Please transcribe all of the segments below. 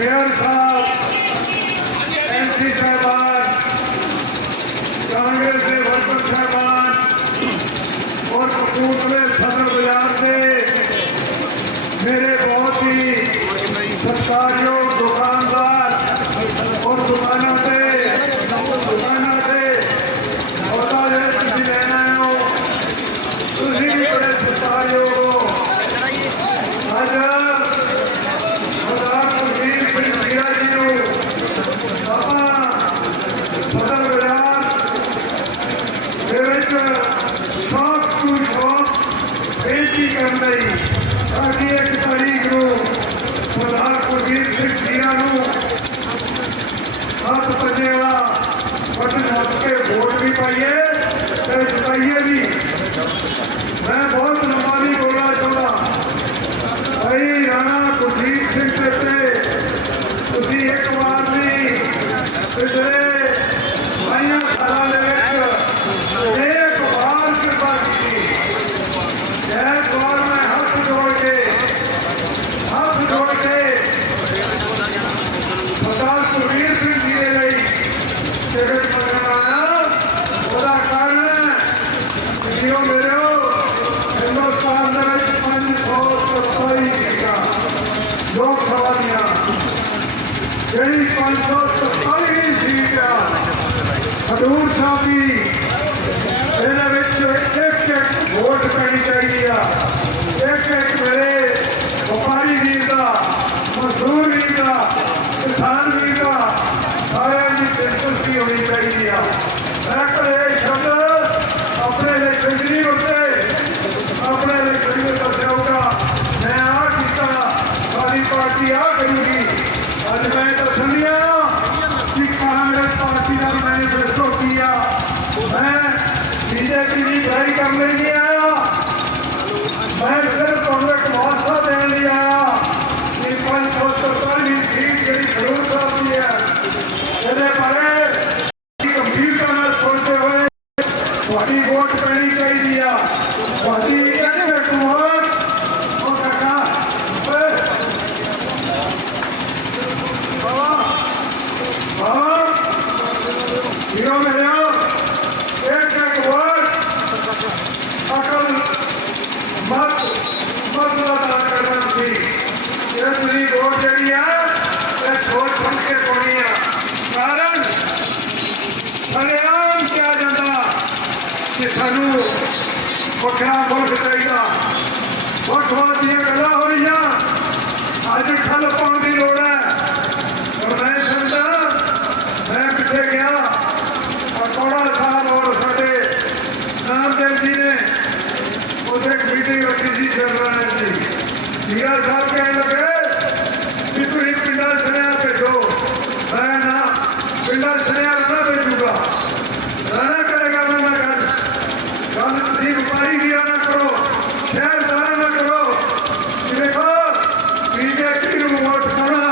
Mayor ਸਾਹਿਬ MC ਸਾਹਿਬਾਨ ਕਾਂਗਰਸ ਦੇ worker ਸਾਹਿਬਾਨ ਔਰ ਕਪੂਰਥਲੇ ਸਦਰ ਬਾਜ਼ਾਰ ਦੇ ਮੇਰੇ ਬਹੁਤ ਹੀ ਸਤਿਕਾਰਯੋਗ ਦੁਕਾਨਦਾਰ ਔਰ ਦੁਕਾਨਾਂ ਤੇ ਦੁਕਾਨਾਂ ਤੇ ਸੌਦਾ ਜਿਹੜੇ ਤੁਸੀਂ ਲੈਣ ਆਏ ਹੋ ਤੁਸੀਂ ਵੀ ਬੜੇ ਸਤਿਕਾਰਯੋਗ ਹੋ ਅੱਜ ਸਰਦਾਰ ਕੁਲਵੀਰ ਸਿੰਘ ਸੀਰਾ ਜੀ ਨੂੰ ਆਪਾਂ ਸਦਰ ਬਾਜ਼ਾਰ ਦੇ ਵਿੱਚ ਸ਼ੌਕ ਟੂ ਸ਼ੌਕ ਬੇਨਤੀ ਕਰਨ ਲਈ ਤਾਂ ਕਿ ਇੱਕ ਤਾਰੀਖ ਨੂੰ ਸਰਦਾਰ ਕੁਲਵੀਰ ਸਿੰਘ ਸੀਰਾ ਨੂੰ ਹੱਥ ਪੰਜੇ ਵਾਲਾ ਬਟਨ ਨੱਪ ਕੇ ਵੋਟ ਵੀ ਪਾਈਏ ਤੇ ਜਿਤਾਈਏ ਵੀ ਮੈਂ ਬਹੁਤ ਲੰਬਾ ਨਹੀਂ ਬੋਲਣਾ ਚਾਹੁੰਦਾ ਭਾਈ ਰਾਣਾ ਕੁਲਜੀਤ ਸਿੰਘ ਦੇ ਤੇ ਤੁਸੀਂ ਇੱਕ ਵਾਰ ਨਹੀਂ ਪਿਛਲੇ ਬਾਈਆਂ ਸਾਲਾਂ ਦੇ ਵਿੱਚ ਇੱਕ ਵਾਰ ਕਿਰਪਾ ਕੀਤੀ ਇਸ ਵਾਰ ਮੈਂ ਹੱਥ ਜੋੜ ਕੇ ਹੱਥ ਜੋੜ ਕੇ ਸਰਦਾਰ ਕੁਲਵੀਰ ਸਿੰਘ ਜੀ ਦੇ ਲਈ ਟਿਕਟ ਮੰਗਣ ਆਇਆ ਉਹਦਾ ਕਾਰਨ ਵੀਰੋ ਮੇਰੋ ਹਿੰਦੁਸਤਾਨ ਦੇ ਵਿੱਚ 543 ਸੀਟਾਂ ਲੋਕ ਸਭਾ ਦੀਆਂ ਜਿਹੜੀ 543 ਸੀਟ ਆ ਹਡੂਰ ਸਾਹਿਬ ਦੀ। ਇਹਦੇ ਵਿੱਚ ਇੱਕ ਇੱਕ ਵੋਟ ਪੈਣੀ ਚਾਹੀਦੀ ਆ। ਇੱਕ ਇੱਕ ਮੇਰੇ ਵਪਾਰੀ ਵੀਰ ਦਾ, ਮਜ਼ਦੂਰ ਵੀਰ ਦਾ, ਕਿਸਾਨ ਵੀਰ ਦਾ, ਸਾਰਿਆਂ ਦੀ ਦਿਲਚਸਪੀ ਹੋਣੀ ਚਾਹੀਦੀ ਆ। ਮੈਂ ਕਹੇ ਸ਼ਬਦ, ਆਪਣੇ ਲਈ ਚੰਗੀ ਵਰਤੇ ਆਪਣੇ ਲਈ ਚੰਗੀ ਦੱਸਿਆ ਹੋਗਾ ਮੈਂ ਆ ਕੀਤਾ, ਸਾਡੀ ਪਾਰਟੀ ਆ ਕਰੂਗੀ। ਅੱਜ ਮੈਂ ਦੱਸਣ ਲਿਆ ਕਿ ਕਾਂਗਰਸ ਪਾਰਟੀ ਦਾ ਮੈਨੀਫੈਸਟੋ ਕੀ ਆ ਮੈਂ ਬੀਜੇਪੀ ਦੀ ਬੜਾਈ ਕਰਨ ਲਈ ਨਹੀਂ ਆਇਆ ਮੈਂ ਸਿਰਫ ਤੁਹਾਨੂੰ ਇੱਕ ਵਾਸਤਾ ਦੇਣ ਲਈ ਆਇਆ। ਕਿ 543 ਸੀਟ ਜਿਹੜੀ ਖਡੂਰ ਸਾਹਿਬ ਦੀ ਹੈ, ਇਹਦੇ ਬਾਰੇ ਗੰਭੀਰਤਾ ਨਾਲ ਸੁਣਦੇ ਹੋਏ ਤੁਹਾਡੀ ਵੋਟ ਪੈਣੀ ਚਾਹੀਦੀ ਆ। ਤੁਹਾਡੀ ਇੱਕ ਵੋਟ, ਉਹ ਕਾਕਾ ਓਏ ਬਾਬਾ ਬਾਬਾ ਵੀਰੋ ਮੇਰਿਓ ਇੱਕ ਇੱਕ ਵੋਟ ਅਕਲ ਮਤ ਮਤ ਦਾ ਦਾਨ ਕਰਨਾ ਸੀ ਇਹ ਤੁਸੀਂ ਵੋਟ ਜਿਹੜੀ ਆ ਇਹ ਸੋਚ ਸਮਝ ਕੇ ਪਾਉਣੀ ਆ ਕਾਰਨ ਸਰੇਆਮ ਕਿਹਾ ਜਾਂਦਾ ਕਿ ਸਾਨੂੰ ਵੱਖਰਾ ਮੁਲਕ ਚਾਹੀਦਾ। ਵੱਖ-ਵੱਖ ਦੀਆਂ ਗੱਲਾਂ ਹੋ ਰਹੀਆਂ ਅੱਜ ਠੱਲ ਪਾਉਣ ਦੀ ਲੋੜ ਹੈ। ਪਰ ਮੈਂ ਸਮਝਦਾ ਮੈਂ ਕਿੱਥੇ ਗਿਆ। ਅਕੌੜਾ ਸਾਹਿਬ ਔਰ ਸਾਡੇ ਨਾਮਦੇਵ ਜੀ ਨੇ ਉਹਦੇ ਇੱਕ ਮੀਟਿੰਗ ਰੱਖੀ ਸੀ ਸ਼ਰਮਾਨੇ ਦੀ। ਜੀਰਾ ਸਾਹਿਬ ਕਹਿਣ ਲੱਗੇ ਕਿ ਤੁਸੀਂ ਪਿੰਡਾਂ ਸੁਨੇਹਾ ਭੇਜੋ ਮੈਂ ਨਾ ਪਿੰਡਾਂ ਸੁਨੇਹਾ ਨਾ ਭੇਜੂਗਾ ਰਾਣਾ ਕਰੇਗਾ ਉਹਨਾਂ ਨਾਲ ਗੱਲ ਗੱਲ ਤੁਸੀਂ ਵਪਾਰੀ ਵੀਰਾਂ ਨਾਲ ਕਰੋ ਸ਼ਹਿਰਦਾਰਾਂ ਨਾਲ ਕਰੋ ਕਿ ਦੇਖੋ ਬੀਜੇਪੀ ਨੂੰ ਵੋਟ ਪਾਉਣਾ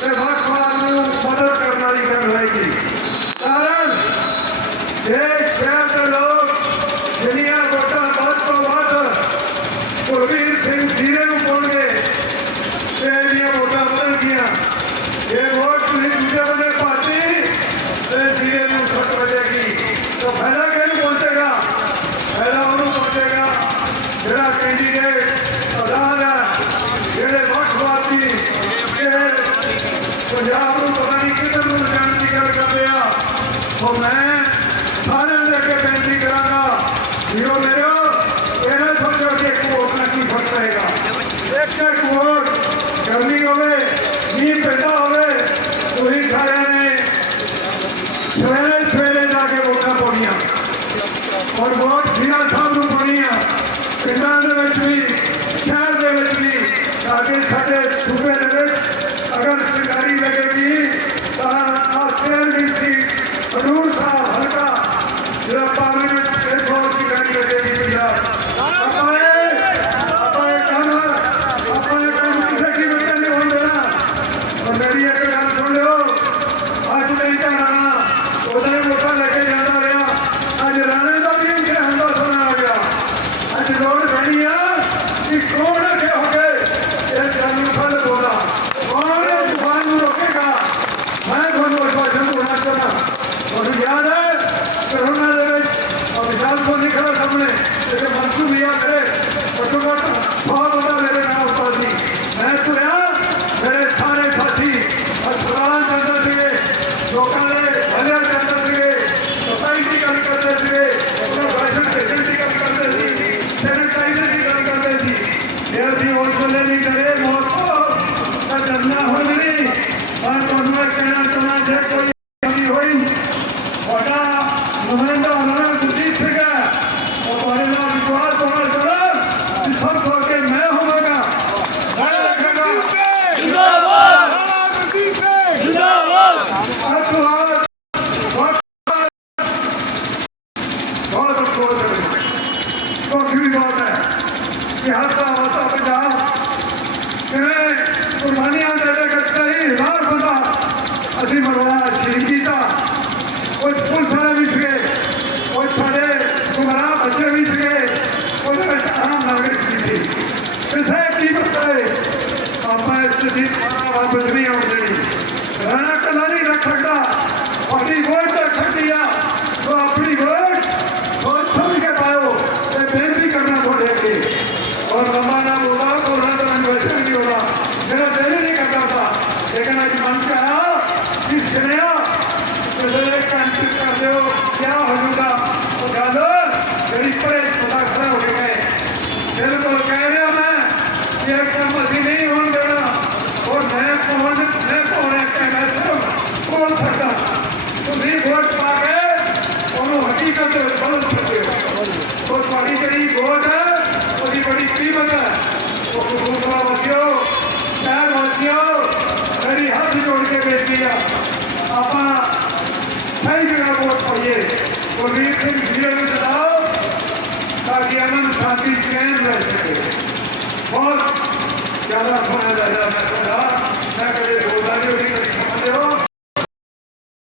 ਤੇ ਵੱਖ-ਵੱਖ ਨੂੰ ਮਦਦ ਕਰਨ ਵਾਲੀ ਗੱਲ ਹੋਏਗੀ ਕਾਰਨ ਜੇ ਸ਼ਹਿਰ ਦੇ ਲੋਕ ਜਿੰਨੀਆਂ ਵੋਟਾਂ ਵੱਧ ਤੋਂ ਵੱਧ ਕੁਲਵੀਰ ਸਿੰਘ ਸੀਰੇ ਨੂੰ ਪਾਉਣਗੇ ਤੇ ਇਹਦੀਆਂ ਵੋਟਾਂ ਵਧਣਗੀਆਂ ਇਹ ਵੋਟ ਤੁਸੀਂ ਦੂਜੇ ਬੰਦੇ ਪਾਤੀ ਤੇ ਸੀਰੇ ਨੂੰ ਸੁੱਟ ਵਜੇਗੀ ਤਾਂ ਫਾਇਦਾ ਕਿਹਨੂੰ ਪਹੁੰਚੇਗਾ ਫਾਇਦਾ ਉਹਨੂੰ ਜਿਹੜਾ ਕੈਂਡੀਡੇਟ ਆਜ਼ਾਦ ਹੈ, ਜਿਹੜੇ ਵੱਖ-ਵੱਖ ਪੰਜਾਬ ਨੂੰ ਪਤਾ ਨਹੀਂ ਕਿੱਧਰ ਨੂੰ ਲਿਜਾਣ ਦੀ ਗੱਲ ਕਰਦੇ ਆ। ਉਹ ਮੈਂ ਸਾਰਿਆਂ ਦੇ ਅੱਗੇ ਬੇਨਤੀ ਕਰਾਂਗਾ ਵੀਰੋ ਮੇਰੋ ਇਹ ਨਾ ਸੋਚੋ ਕਿ ਇੱਕ ਵੋਟ ਨਾਲ ਕੀ ਫ਼ਰਕ ਪਏਗਾ। ਇੱਕ ਇੱਕ ਵੋਟ ਗਰਮੀ ਹੋਵੇ, ਮੀਂਹ ਪੈਂਦਾ ਹੋਵੇ ਤੁਸੀਂ ਸਾਰਿਆਂ ਨੇ ਸਵੇਰੇ ਸਵੇਰੇ ਜਾ ਕੇ ਵੋਟਾਂ ਪਾਉਣੀਆਂ। ਔਰ ਵੋਟ ਦਾ ਵਾਸਾ ਪੰਜਾਬ ਕਿਵੇਂ ਸਾਡੇ ਗੁਮਰਾਹ ਬੱਚੇ ਵੀ ਸੀਗੇ ਆਮ ਨਾਗਰਿਕ ਵੀ ਸੀ ਕਿਸੇ ਕੀਮਤ ਤੇ ਆਪਾਂ ਇਸ ਦੀ ਵਾਪਸ ਨਹੀਂ ਆਉਣ ਦੇਣੀ ਰਾਣਾ ਨਹੀਂ ਰੱਖ ਸਕਦਾ ਸਾਡੀ ਵੋਟ ਕੁਲਵੀਰ ਸਿੰਘ ਜੀਰਾ ਨੂੰ ਚਲਾਓ ਤਾਂ ਕਿ ਅਮਨ ਸ਼ਾਂਤੀ ਚੈਨ ਰਹਿ ਸਕੇ। ਬਹੁਤ ਜ਼ਿਆਦਾ ਸਮਾਂ ਲੱਗਦਾ ਮੈਂ ਕਹਿੰਦਾ। ਮੈਂ ਕਦੇ ਬੋਲਦਾ ਨਹੀਂ, ਉਹਦੀ ਕਦੇ ਸਮਝਦੇ ਹੋ